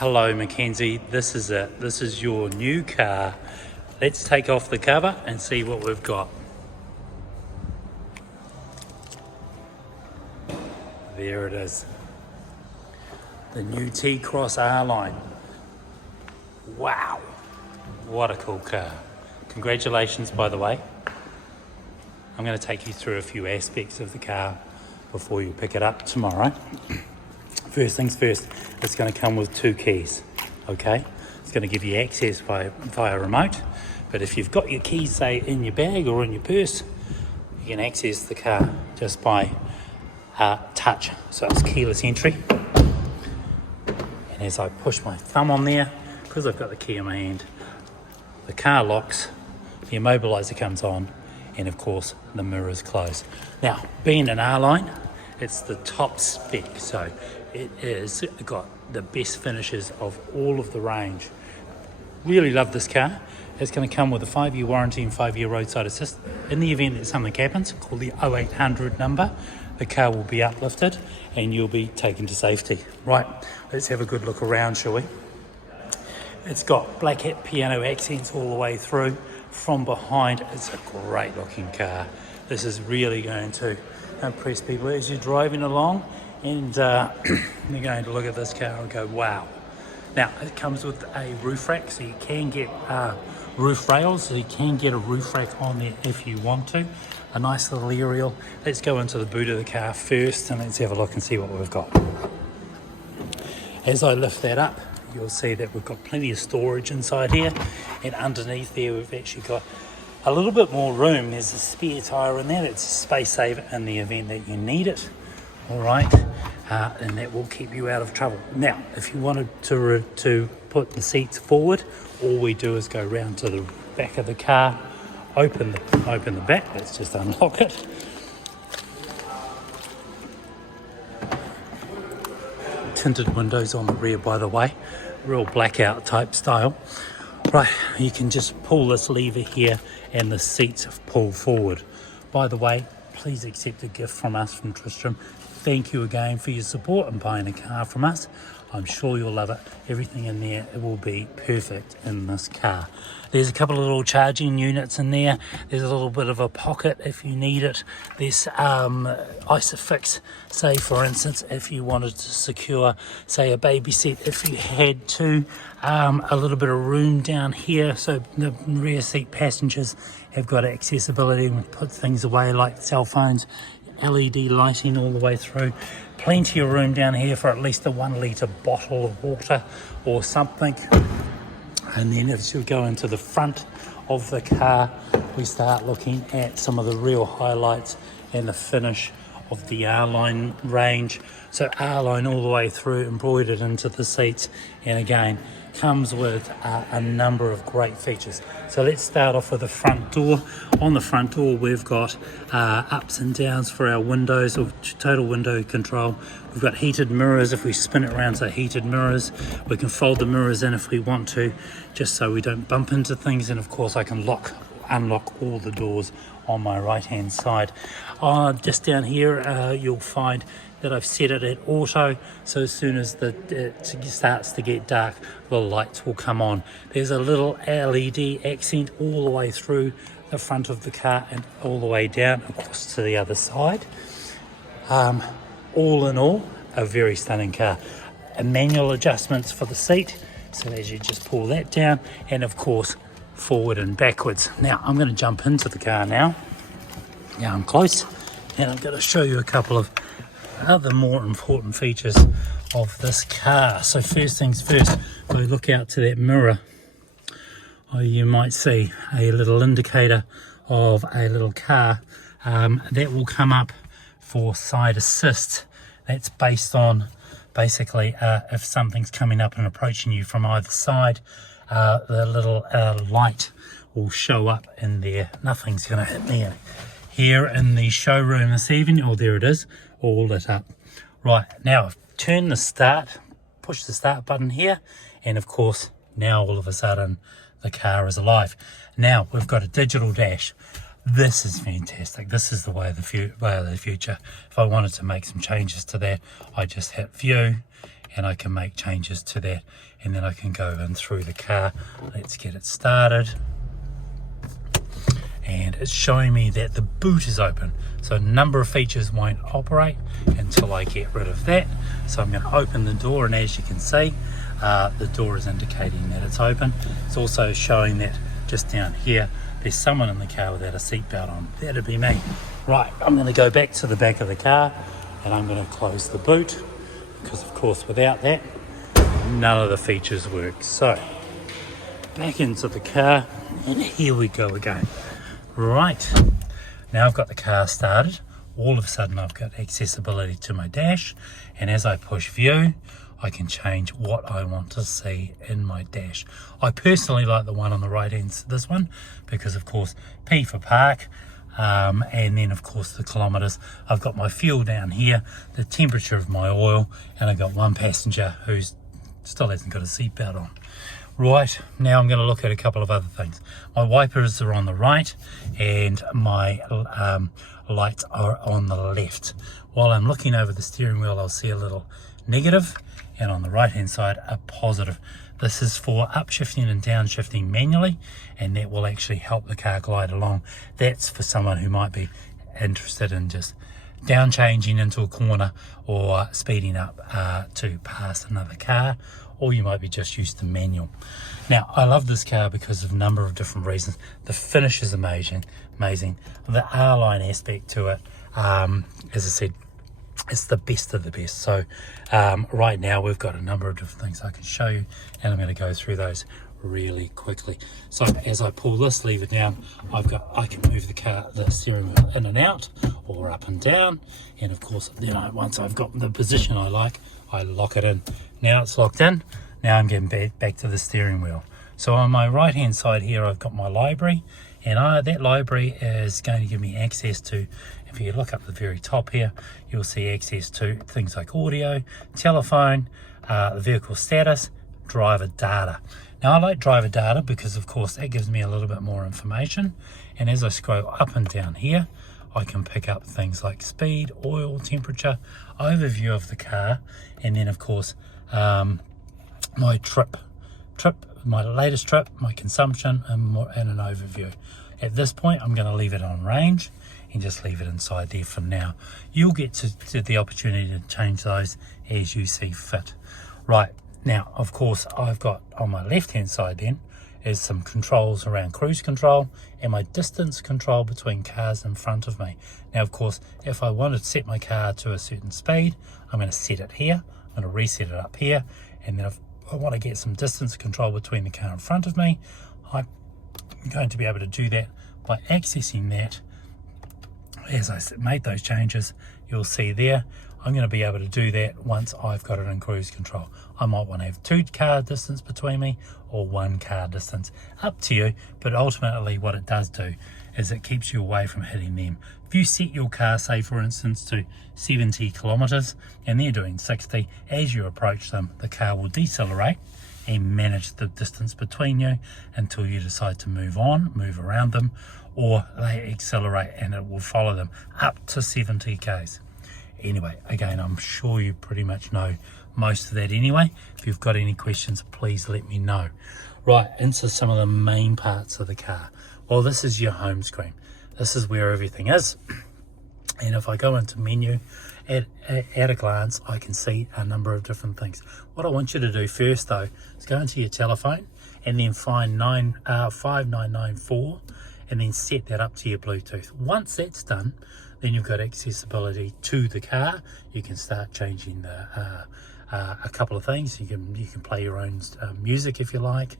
Hello MacKenzie, this is it. This is your new car. Let's take off the cover and see what we've got. There it is. The new T-Cross R-Line. Wow, what a cool car. Congratulations, by the way. I'm going to take you through a few aspects of the car before you pick it up tomorrow. First things first, it's going to come with 2 keys, okay? It's going to give you access via remote, but if you've got your keys, say, in your bag or in your purse, you can access the car just by touch. So it's keyless entry. And as I push my thumb on there, because I've got the key in my hand, the car locks, the immobiliser comes on, and of course the mirrors close. Now, being an R-Line, it's the top spec, so it is got the best finishes of all of the range. Really love this car. It's going to come with a 5-year warranty and 5-year roadside assist. In the event that something happens, call the 0800 number. The car will be uplifted and you'll be taken to safety. Right, let's have a good look around, shall we? It's got black hat piano accents all the way through. From behind, it's a great looking car. This is really going to impress people as you're driving along, and you're going to look at this car and go, wow. Now, it comes with a roof rack, so you can get roof rails, so you can get a roof rack on there if you want to. A nice little aerial. Let's go into the boot of the car first and let's have a look and see what we've got. As I lift that up, you'll see that we've got plenty of storage inside here, and underneath there we've actually got a little bit more room. There's a spare tyre in there. It's a space saver in the event that you need it. All right, and that will keep you out of trouble. Now, if you wanted to put the seats forward, all we do is go round to the back of the car, open the back. Let's just unlock it. Tinted windows on the rear, by the way, real blackout type style. Right, you can just pull this lever here and the seats pull forward. By the way, please accept a gift from us from Tristram. Thank you again for your support and buying a car from us. I'm sure you'll love it. Everything in there, it will be perfect in this car. There's a couple of little charging units in there. There's a little bit of a pocket if you need it. There's Isofix, say for instance, if you wanted to secure, say, a baby seat, if you had to. A little bit of room down here, so the rear seat passengers have got accessibility and put things away like cell phones. LED lighting all the way through. Plenty of room down here for at least a 1 litre bottle of water or something. And then as you go into the front of the car, we start looking at some of the real highlights and the finish of the R-Line range. So R-Line all the way through, embroidered into the seats, and again comes with a number of great features. So let's start off with the front door. On the front door we've got ups and downs for our windows, or total window control. We've got heated mirrors. If we spin it around, so heated mirrors. We can fold the mirrors in if we want to, just so we don't bump into things. And of course I can unlock all the doors on my right hand side. Just down here you'll find that I've set it at auto, so as soon as it starts to get dark, the lights will come on. There's a little LED accent all the way through the front of the car and all the way down across to the other side. All in all, a very stunning car. Manual adjustments for the seat, so as you just pull that down, and of course forward and backwards. Now I'm going to jump into the car now. Now I'm close, and I'm going to show you a couple of other more important features of this car. So first things first, if I look out to that mirror, you might see a little indicator of a little car that will come up for side assist. That's based on basically if something's coming up and approaching you from either side, the little light will show up in there. Nothing's going to hit me here in the showroom this evening. Oh, there it is, all lit up. Right, now I've turned the start, push the start button here, and of course now all of a sudden the car is alive. Now we've got a digital dash. This is fantastic. This is the way of the future. If I wanted to make some changes to that, I just hit view and I can make changes to that, and then I can go in through the car. Let's get it started. And it's showing me that the boot is open, so a number of features won't operate until I get rid of that. So I'm going to open the door, and as you can see, the door is indicating that it's open. It's also showing that just down here there's someone in the car without a seatbelt on. That'd be me. Right, I'm going to go back to the back of the car and I'm going to close the boot, because of course without that none of the features work. So back into the car, and here we go again. Right, now I've got the car started. All of a sudden I've got accessibility to my dash, and as I push view I can change what I want to see in my dash. I personally like the one on the right hand, this one, because of course P for park, and then of course the kilometers. I've got my fuel down here, the temperature of my oil, and I've got one passenger who still hasn't got a seatbelt on. Right, now I'm going to look at a couple of other things. My wipers are on the right and my lights are on the left. While I'm looking over the steering wheel, I'll see a little negative, and on the right hand side a positive. This is for upshifting and downshifting manually, and that will actually help the car glide along. That's for someone who might be interested in just down changing into a corner or speeding up to pass another car, or you might be just used to manual. Now I love this car because of a number of different reasons. The finish is amazing. The R-line aspect to it, as I said, it's the best of the best. So right now we've got a number of different things I can show you, and I'm going to go through those really quickly. So as I pull this lever down, I can move the steering wheel in and out or up and down, and of course then once I've got the position I like, I lock it in. Now it's locked in. Now I'm getting back to the steering wheel. So on my right hand side here I've got my library, and that library is going to give me access to, if you look up the very top here, you'll see access to things like audio, telephone, the vehicle status, driver data. Now I like driver data because of course that gives me a little bit more information, and as I scroll up and down here I can pick up things like speed, oil, temperature, overview of the car, and then of course my trip, my latest trip, my consumption, and an overview. At this point I'm going to leave it on range and just leave it inside there for now. You'll get to the opportunity to change those as you see fit. Right, now of course I've got on my left hand side then is some controls around cruise control and my distance control between cars in front of me. Now of course if I want to set my car to a certain speed, I'm going to set it here, I'm going to reset it up here, and then if I want to get some distance control between the car in front of me, I'm going to be able to do that by accessing that. As I made those changes, you'll see there, I'm going to be able to do that once I've got it in cruise control. I might want to have 2 car distance between me or 1 car distance, up to you, but ultimately what it does do is it keeps you away from hitting them. If you set your car, say for instance, to 70 kilometers and they're doing 60, as you approach them, the car will decelerate and manage the distance between you until you decide to move around them, or they accelerate and it will follow them up to 70 k's. Anyway, again, I'm sure you pretty much know most of that anyway. If you've got any questions, please let me know. Right, into some of the main parts of the car. Well, this is your home screen. This is where everything is. And if I go into menu, at a glance, I can see a number of different things. What I want you to do first, though, is go into your telephone and then find 5994 and then set that up to your Bluetooth. Once that's done, then you've got accessibility to the car. You can start changing a couple of things. You can play your own music if you like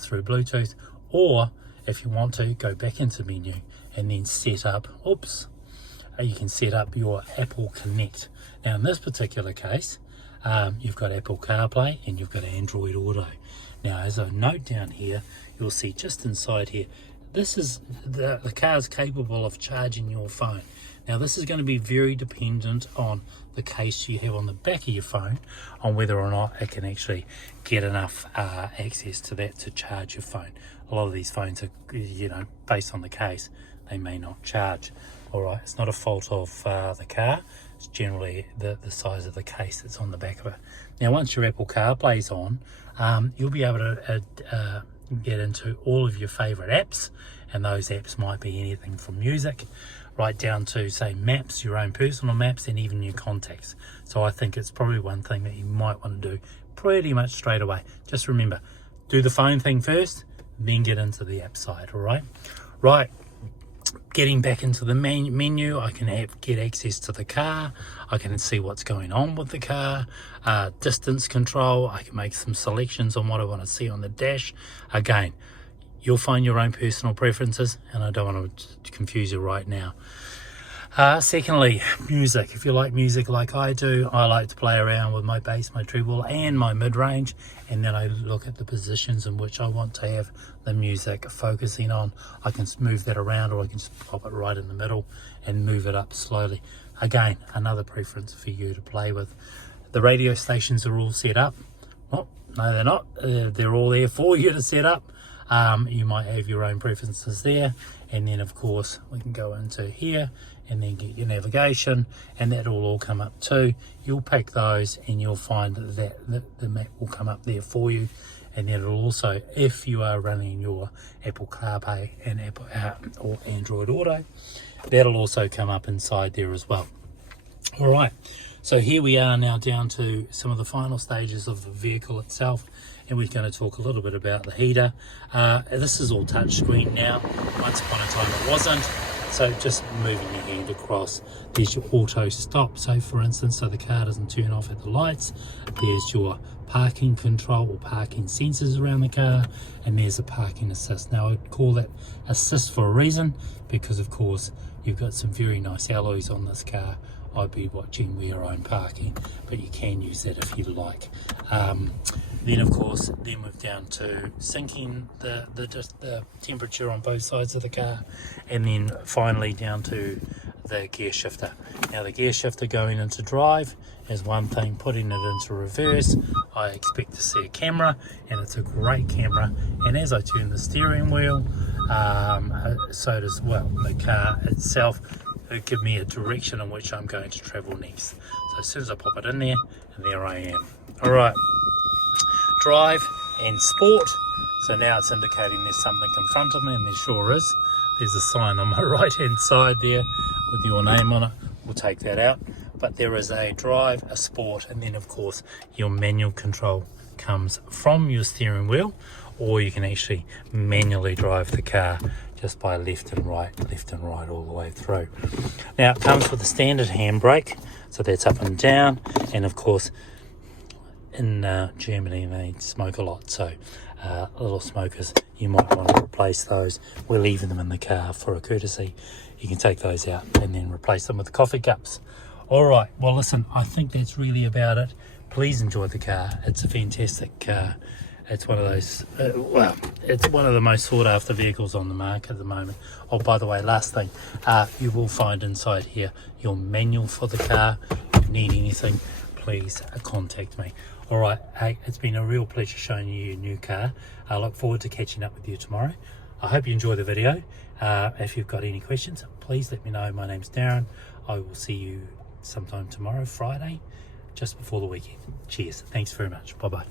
through Bluetooth, or if you want to, go back into menu and then set up, you can set up your Apple Connect. Now in this particular case, you've got Apple CarPlay and you've got Android Auto. Now as a note down here, you'll see just inside here, this is the car's capable of charging your phone. Now this is going to be very dependent on the case you have on the back of your phone, on whether or not it can actually get enough access to that to charge your phone. A lot of these phones are, based on the case, they may not charge. Alright, it's not a fault of the car, it's generally the size of the case that's on the back of it Now once your Apple CarPlay's on, you'll be able to get into all of your favorite apps, and those apps might be anything from music right down to, say, maps, your own personal maps, and even your contacts. So I think it's probably one thing that you might want to do pretty much straight away. Just remember, do the phone thing first, then get into the app side. All right, getting back into the menu, I can get access to the car. I can see what's going on with the car, distance control. I can make some selections on what I want to see on the dash. Again, you'll find your own personal preferences, and I don't want to confuse you right now. Secondly, music. If you like music like I do, I like to play around with my bass, my treble, and my mid-range, and then I look at the positions in which I want to have the music focusing on. I can move that around, or I can just pop it right in the middle and move it up slowly. Again, another preference for you to play with. The radio stations are all set up. Well, no, they're not. They're all there for you to set up. You might have your own preferences there, and then of course we can go into here and then get your navigation, and that will all come up too. You'll pick those and you'll find that the map will come up there for you, and then it'll also, if you are running your Apple CarPlay and Apple or Android Auto, that'll also come up inside there as well. All right, so here we are now down to some of the final stages of the vehicle itself, and we're going to talk a little bit about the heater. This is all touchscreen now. Once upon a time it wasn't. So just moving your hand across, there's your auto stop. So for instance, so the car doesn't turn off at the lights. There's your parking control or parking sensors around the car, and there's a parking assist. Now I'd call that assist for a reason, because of course you've got some very nice alloys on this car. I'd be watching where I'm parking, but you can use that if you like. Then of course, then we're down to syncing the temperature on both sides of the car, and then finally down to the gear shifter. Now the gear shifter going into drive is one thing, putting it into reverse, I expect to see a camera, and it's a great camera. And as I turn the steering wheel, so does, well, the car itself. It'll give me a direction in which I'm going to travel next. So as soon as I pop it in there, and there I am. All right, drive and sport. So now it's indicating there's something in front of me, and there sure is. There's a sign on my right hand side there with your name on it. We'll take that out. But there is a drive, a sport, and then of course your manual control comes from your steering wheel, or you can actually manually drive the car just by left and right all the way through. Now it comes with a standard handbrake, so that's up and down, and of course in Germany they smoke a lot, so little smokers, you might want to replace those. We're leaving them in the car for a courtesy. You can take those out and then replace them with the coffee cups. All right, well listen, I think that's really about it. Please enjoy the car. It's a fantastic car. It's one of those, it's one of the most sought after vehicles on the market at the moment. Oh, by the way, last thing, you will find inside here your manual for the car. If you need anything, please contact me. All right, hey, it's been a real pleasure showing you your new car. I look forward to catching up with you tomorrow. I hope you enjoy the video. If you've got any questions, please let me know. My name's Darren. I will see you sometime tomorrow, Friday, just before the weekend. Cheers. Thanks very much. Bye-bye.